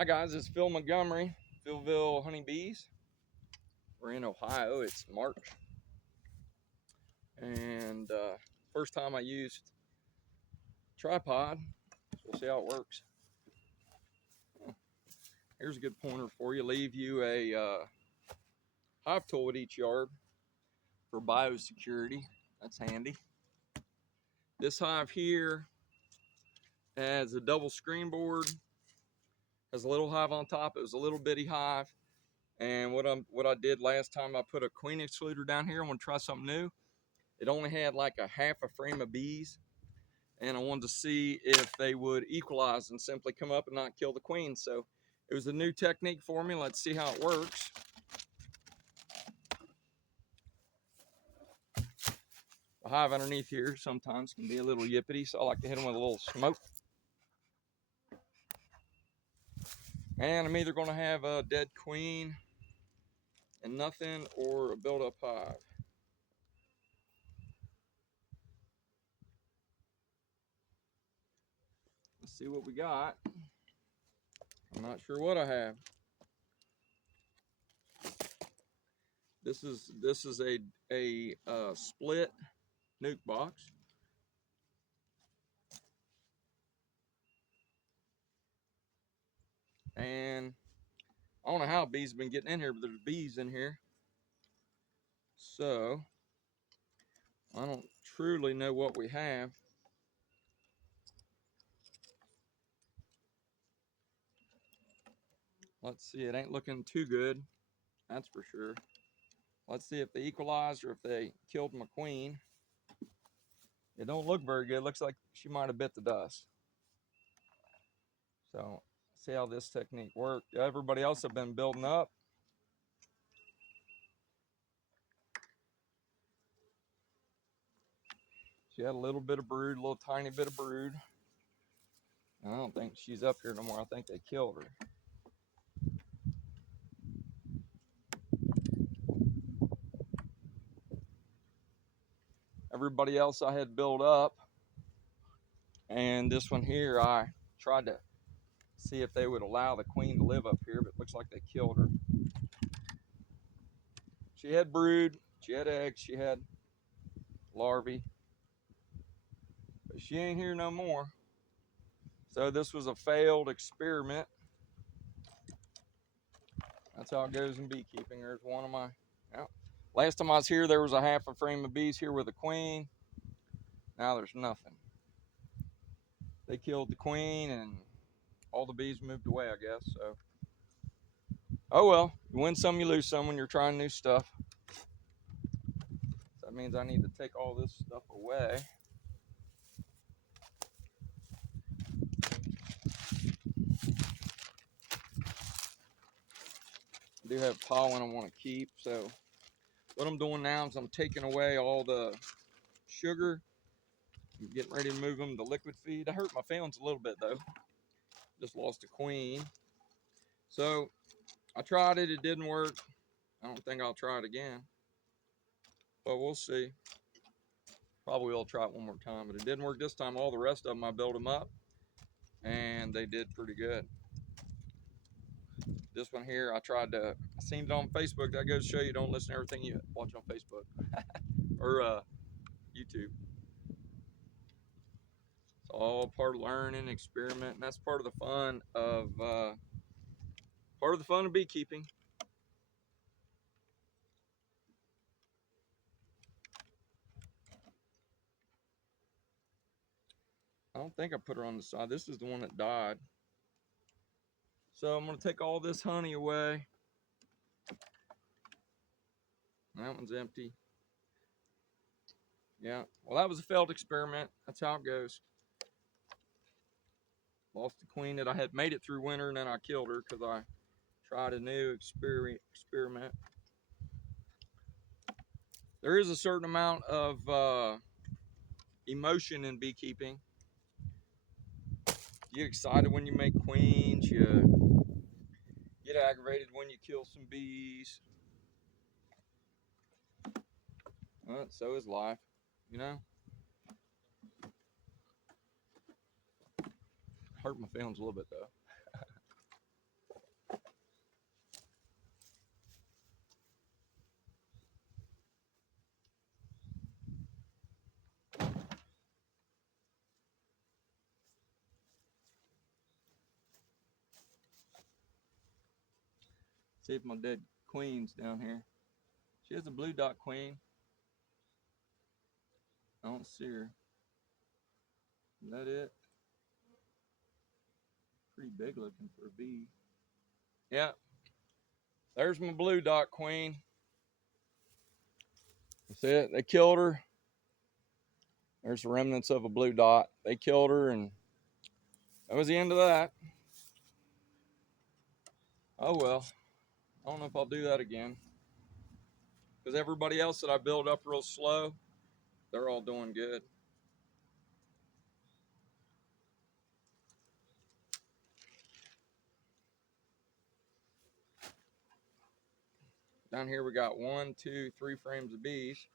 Hi guys, it's Phil Montgomery, Philville Honeybees. We're in Ohio. It's March, and first time I used tripod. So we'll see how it works. Here's a good pointer for you. Leave you a hive tool at each yard for biosecurity. That's handy. This hive here has a double screen board. Has a little hive on top. It was a little bitty hive. And what I did last time, I put a queen excluder down here. I want to try something new. It only had like a half a frame of bees, and I wanted to see if they would equalize and simply come up and not kill the queen. So it was a new technique for me. Let's see how it works. The hive underneath here sometimes can be a little yippity, so I like to hit them with a little smoke. And I'm either going to have a dead queen and nothing, or a build-up hive. Let's see what we got. I'm not sure what I have. This is a split nuke box. And I don't know how bees have been getting in here, but there's bees in here. So I don't truly know what we have. Let's see, it ain't looking too good, that's for sure. Let's see if they equalized or if they killed my queen. It don't look very good. Looks like she might have bit the dust. So see how this technique worked. Everybody else have been building up. She had a little bit of brood, a little tiny bit of brood. I don't think she's up here no more. I think they killed her. Everybody else I had built up, and this one here I tried to see if they would allow the queen to live up here, but it looks like they killed her. She had brood, she had eggs, she had larvae, but she ain't here no more. So this was a failed experiment. That's how it goes in beekeeping. There's one of my, yeah. Last time I was here, there was a half a frame of bees here with a queen. Now there's nothing. They killed the queen and all the bees moved away, I guess. So, oh well, you win some, you lose some when you're trying new stuff. So that means I need to take all this stuff away. I do have pollen I want to keep, so what I'm doing now is I'm taking away all the sugar. I'm getting ready to move them to liquid feed. I hurt my feelings a little bit though. Just lost a queen. So I tried it, it didn't work. I don't think I'll try it again, but we'll see. Probably will try it one more time, but it didn't work this time. All the rest of them, I built them up and they did pretty good. This one here, I seen it on Facebook. That goes to show you don't listen to everything you watch on Facebook or YouTube. It's all part of learning, experiment, and that's part of the fun of beekeeping. I don't think I put her on the side. This is the one that died. So I'm going to take all this honey away. That one's empty. Yeah, well, that was a failed experiment. That's how it goes. Lost the queen that I had made it through winter, and then I killed her because I tried a new experiment. There is a certain amount of emotion in beekeeping. You get excited when you make queens. You get aggravated when you kill some bees. Well, so is life, you know. Hurt my feelings a little bit though. See if my dead queen's down here. She has a blue dot queen. I don't see her. Is that it? Pretty big looking for a bee. Yeah. There's my blue dot queen. That's it. They killed her. There's the remnants of a blue dot. They killed her, and that was the end of that. Oh well. I don't know if I'll do that again. Because everybody else that I build up real slow, they're all doing good. Down here we got 1, 2, 3 frames of bees.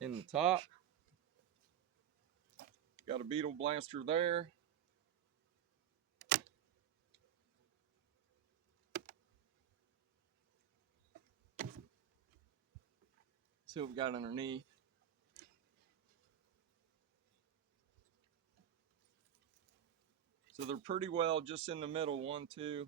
In the top, got a beetle blaster there. See what we got underneath. So they're pretty well just in the middle. 1, 2.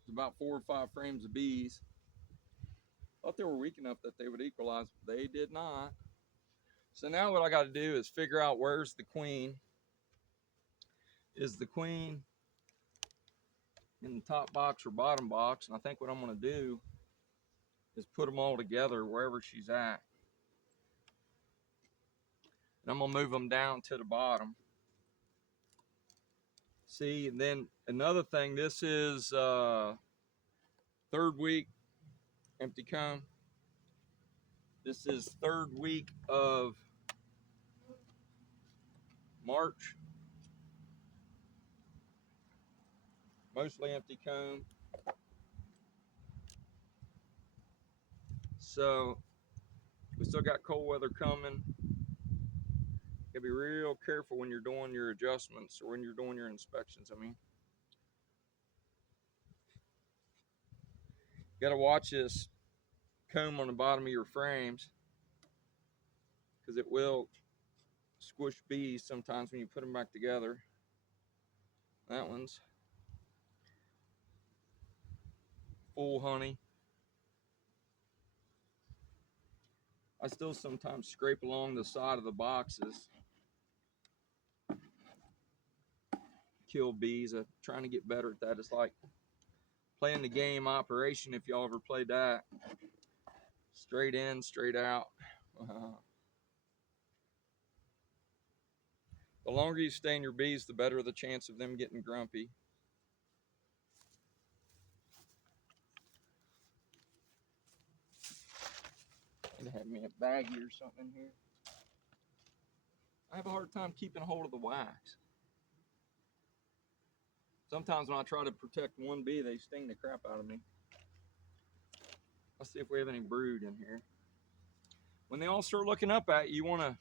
It's about 4 or 5 frames of bees. Thought they were weak enough that they would equalize. They did not. So now what I got to do is figure out where's the queen. Is the queen in the top box or bottom box? And I think what I'm going to do is put them all together wherever she's at. And I'm going to move them down to the bottom. See, and then another thing, this is 3rd week empty comb. This is 3rd week of March. Mostly empty comb. So we still got cold weather coming. You gotta be real careful when you're doing your adjustments or when you're doing your inspections. I mean, you gotta watch this comb on the bottom of your frames because it will squish bees sometimes when you put them back together. That one's full honey. I still sometimes scrape along the side of the boxes. Kill bees. I'm trying to get better at that. It's like playing the game Operation, if y'all ever played that. Straight in, straight out. The longer you stay in your bees, the better the chance of them getting grumpy. Need to have me a baggie or something in here. I have a hard time keeping hold of the wax. Sometimes when I try to protect one bee, they sting the crap out of me. Let's see if we have any brood in here. When they all start looking up at you, you want to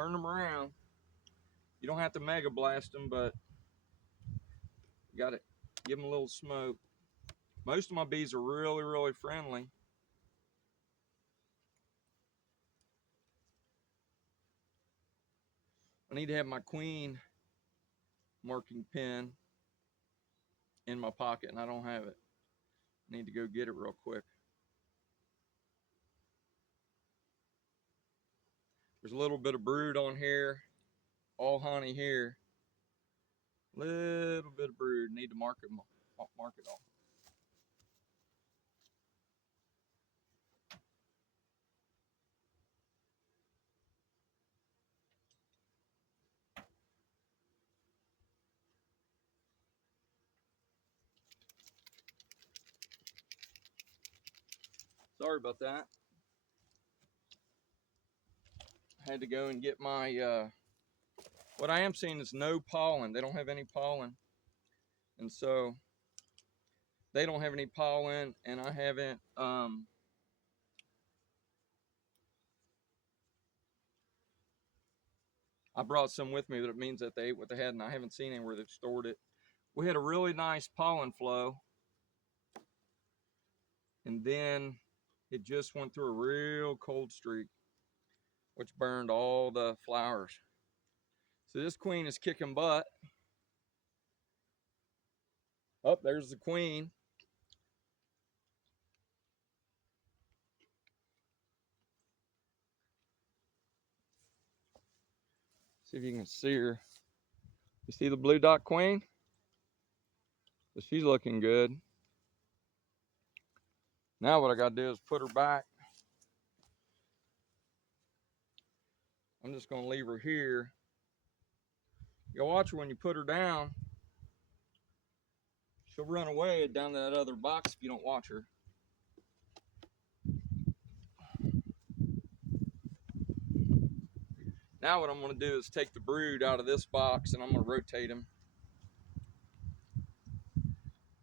turn them around. You don't have to mega blast them, but you got to give them a little smoke. Most of my bees are really, really friendly. I need to have my queen marking pen in my pocket, and I don't have it. I need to go get it real quick. There's a little bit of brood on here, all honey here. Little bit of brood. Need to mark it all. Sorry about that. I had to go and get my, what I am seeing is no pollen. They don't have any pollen. And so they don't have any pollen, and I haven't, I brought some with me, but it means that they ate what they had, and I haven't seen anywhere they've stored it. We had a really nice pollen flow, and then it just went through a real cold streak, which burned all the flowers. So this queen is kicking butt. Oh, there's the queen. See if you can see her. You see the blue dot queen? So she's looking good. Now what I gotta do is put her back. I'm just gonna leave her here. You'll watch her when you put her down. She'll run away down to that other box if you don't watch her. Now what I'm gonna do is take the brood out of this box and I'm gonna rotate them.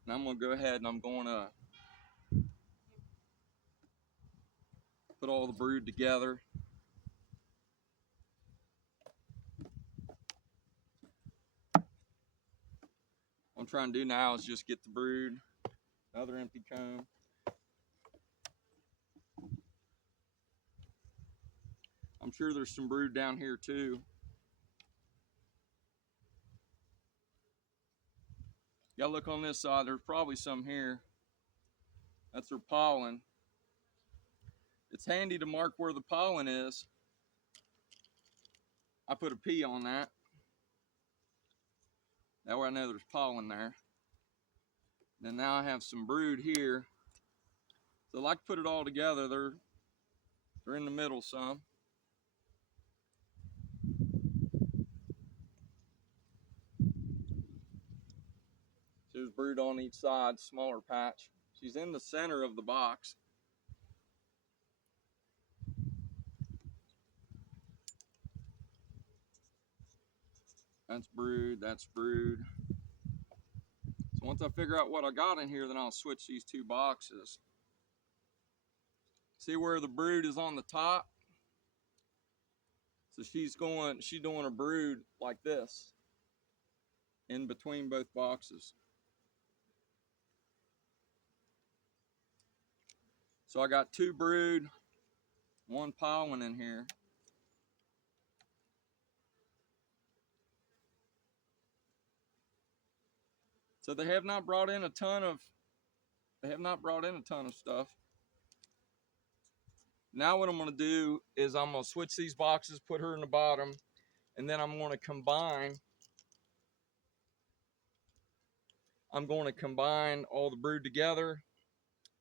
And I'm gonna go ahead and I'm gonna put all the brood together. What I'm trying to do now is just get the brood, another empty comb. I'm sure there's some brood down here too. You gotta look on this side, there's probably some here. That's their pollen. It's handy to mark where the pollen is. I put a P on that. That way I know there's pollen there. And now I have some brood here. So I like to put it all together. They're in the middle some. So there's brood on each side, smaller patch. She's in the center of the box. That's brood, that's brood. So once I figure out what I got in here, then I'll switch these two boxes. See where the brood is on the top? So she's doing a brood like this in between both boxes. So I got two brood, one pollen in here. So they have not brought in a ton of stuff. Now what I'm going to do is I'm going to switch these boxes, put her in the bottom, and then I'm going to combine all the brood together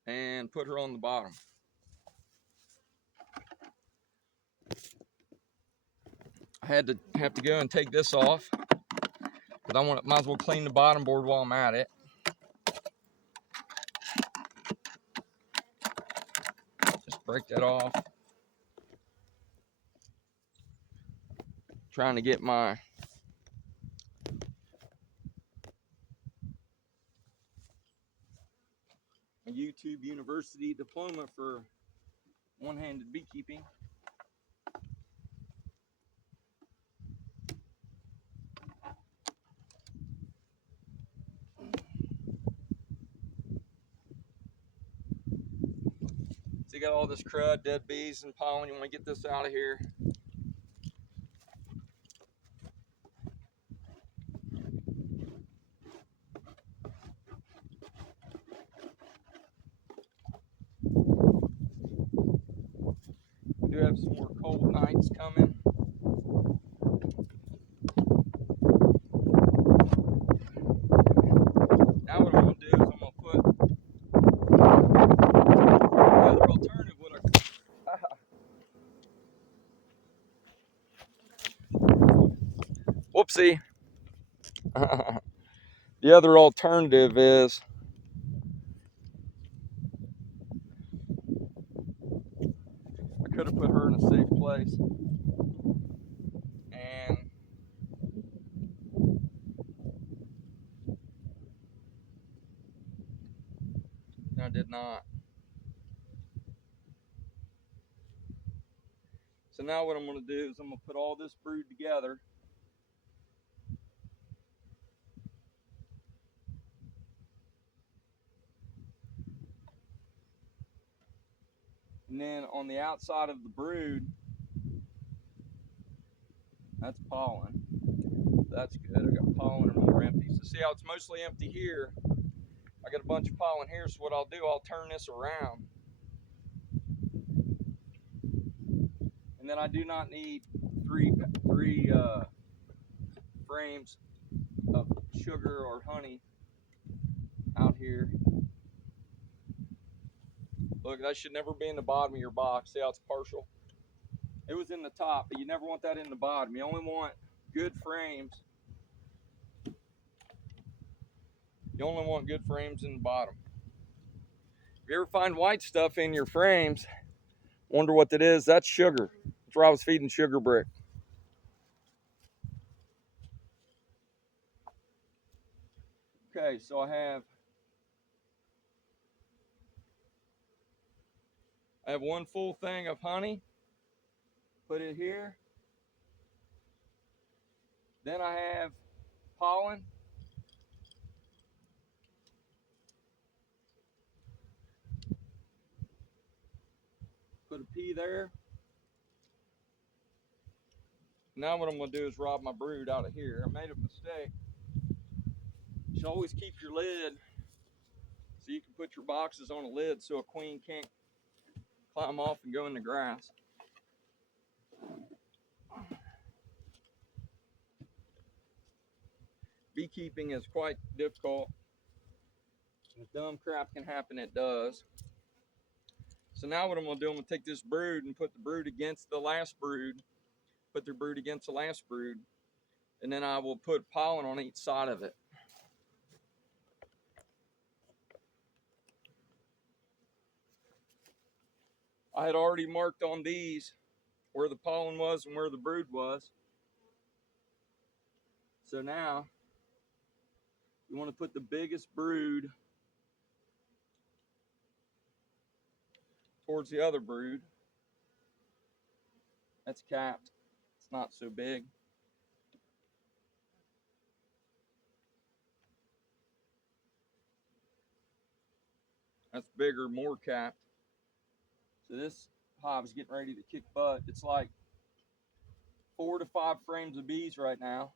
and put her on the bottom. I have to go and take this off because might as well clean the bottom board while I'm at it. Just break that off. Trying to get my YouTube University diploma for one-handed beekeeping. So you got all this crud, dead bees and pollen. You want to get this out of here. We do have some more cold nights coming. Now what I'm going to do is I'm going to put the other alternative. Whoopsie. The other alternative is I could have put her in a safe place. And I did not. So now what I'm going to do is I'm going to put all this brood together. And then on the outside of the brood, that's pollen. That's good. I got pollen and more empty. So see how it's mostly empty here. I got a bunch of pollen here, so what I'll do, I'll turn this around. And then I do not need three frames of sugar or honey out here. Look, that should never be in the bottom of your box. See how it's partial? It was in the top, but you never want that in the bottom. You only want good frames. You only want good frames in the bottom. If you ever find white stuff in your frames, wonder what that is, that's sugar. That's where I was feeding sugar brick. Okay, so I have one full thing of honey. Put it here. Then I have pollen. Put a pea there. Now what I'm going to do is rob my brood out of here. I made a mistake. You should always keep your lid so you can put your boxes on a lid so a queen can't climb off and go in the grass. Beekeeping is quite difficult. If dumb crap can happen, it does. So now what I'm going to do, I'm going to take this brood and put the brood against the last brood, put the brood against the last brood, and then I will put pollen on each side of it. I had already marked on these where the pollen was and where the brood was. So now you want to put the biggest brood towards the other brood. That's capped. It's not so big. That's bigger, more capped. So this hive is getting ready to kick butt. It's like 4 to 5 frames of bees right now.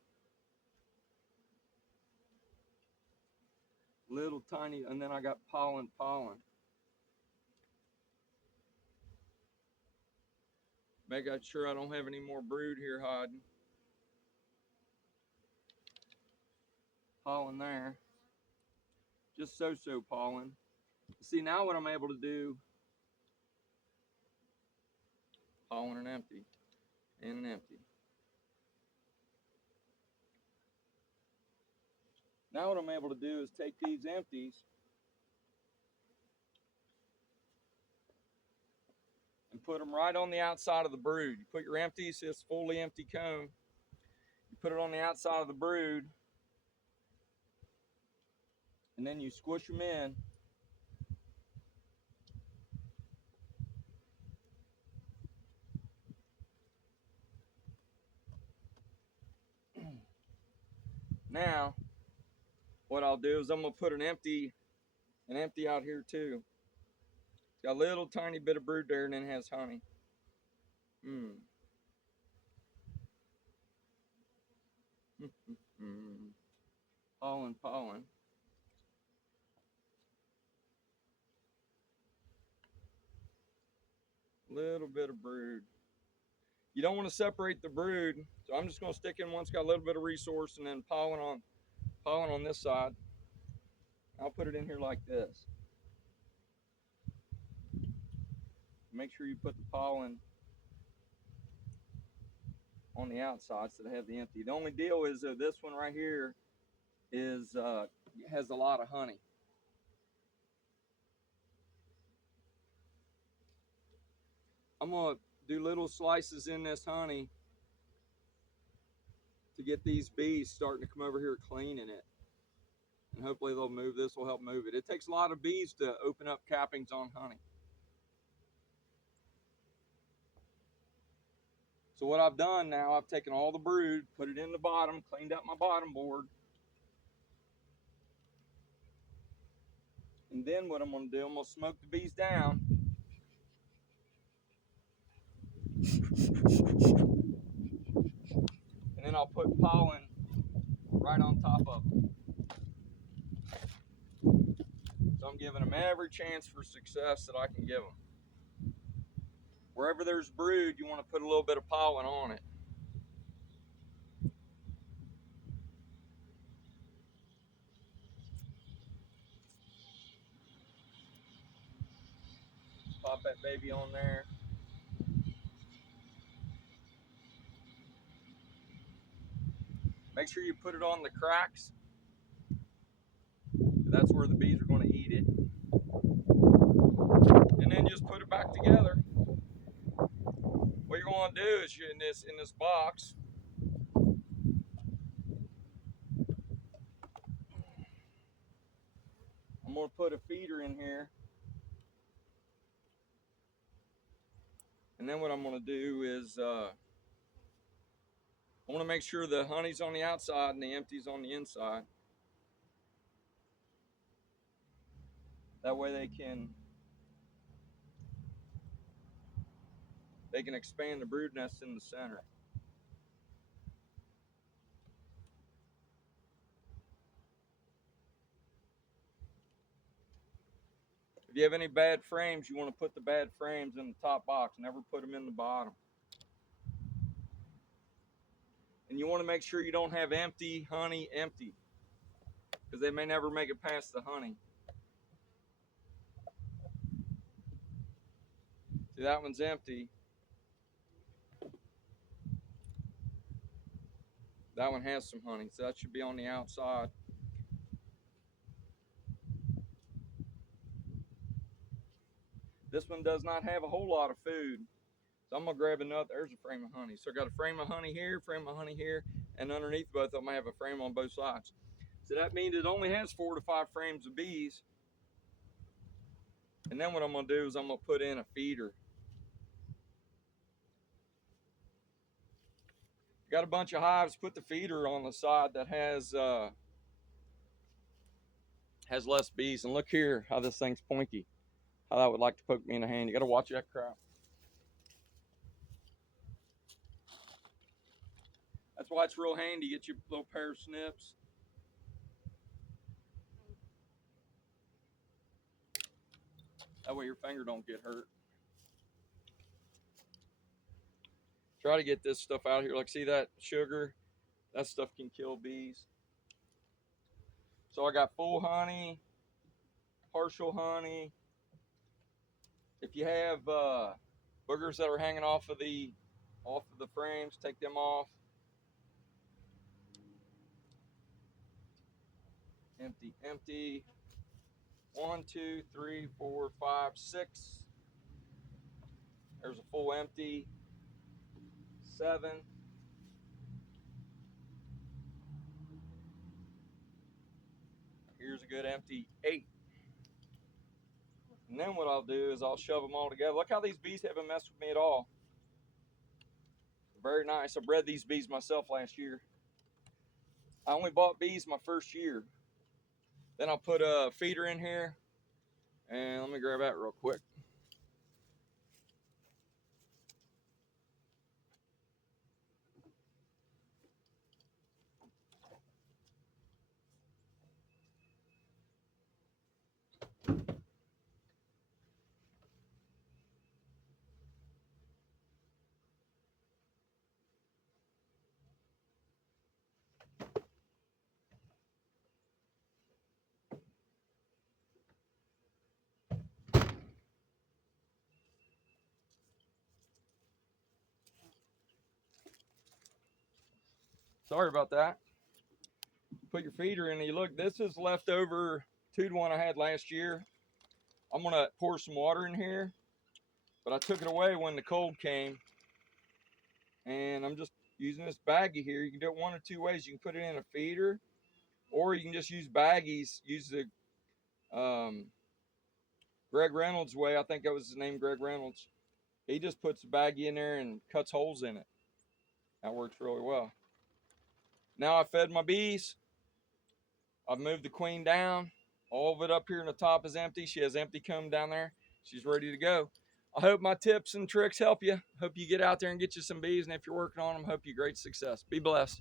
Little tiny, and then I got pollen. Making sure I don't have any more brood here hiding. Pollen there. Just so pollen. See, now what I'm able to do, pollen and empty, and an empty. Now what I'm able to do is take these empties and put them right on the outside of the brood. You put your empties, this fully empty comb, you put it on the outside of the brood, and then you squish them in. Now, what I'll do is I'm gonna put an empty out here too. It's got a little tiny bit of brood there and then it has honey. Pollen. Little bit of brood. You don't want to separate the brood, so I'm just going to stick in one's got a little bit of resource and then pollen on this side. I'll put it in here like this. Make sure you put the pollen on the outside so they have the empty. The only deal is this one right here is has a lot of honey. I'm going to do little slices in this honey to get these bees starting to come over here cleaning it. And hopefully they'll move. This will help move it. It takes a lot of bees to open up cappings on honey. So what I've done now, I've taken all the brood, put it in the bottom, cleaned up my bottom board. And then what I'm going to do, I'm going to smoke the bees down. And then I'll put pollen right on top of them. So I'm giving them every chance for success that I can give them. Wherever there's brood, you want to put a little bit of pollen on it. Pop that baby on there. Make sure you put it on the cracks. That's where the bees are going to eat it. And then just put it back together. What you're going to do is in this box, I'm going to put a feeder in here. And then what I'm going to do is I want to make sure the honey's on the outside and the empty's on the inside. That way they can expand the brood nest in the center. If you have any bad frames, you want to put the bad frames in the top box. Never put them in the bottom. And you want to make sure you don't have empty honey empty, because they may never make it past the honey. See, that one's empty. That one has some honey, so that should be on the outside. This one does not have a whole lot of food. So I'm going to grab another. There's a frame of honey. So I got a frame of honey here, frame of honey here, and underneath both of them I have a frame on both sides. So that means it only has 4 to 5 frames of bees. And then what I'm going to do is I'm going to put in a feeder. Got a bunch of hives, put the feeder on the side that has less bees. And look here how this thing's pointy. How that would like to poke me in the hand. You got to watch that crap. That's why it's real handy. Get your little pair of snips. That way your finger don't get hurt. Try to get this stuff out here. Like, see that sugar? That stuff can kill bees. So I got full honey, partial honey. If you have boogers that are hanging off of the frames, take them off. Empty, empty. 1, 2, 3, 4, 5, 6. There's a full empty. 7. Here's a good empty. 8. And then what I'll do is I'll shove them all together. Look how these bees haven't messed with me at all. Very nice. I bred these bees myself last year. I only bought bees my first year. Then I'll put a feeder in here. And let me grab that real quick. Sorry about that. Put your feeder in and you look, this is leftover 2 to 1 I had last year. I'm gonna pour some water in here, but I took it away when the cold came. And I'm just using this baggie here. You can do it 1 or 2 ways. You can put it in a feeder, or you can just use baggies. Use the Greg Reynolds way. I think that was his name, Greg Reynolds. He just puts the baggie in there and cuts holes in it. That works really well. Now I fed my bees. I've moved the queen down. All of it up here in the top is empty. She has empty comb down there. She's ready to go. I hope my tips and tricks help you. Hope you get out there and get you some bees. And if you're working on them, hope you great success. Be blessed.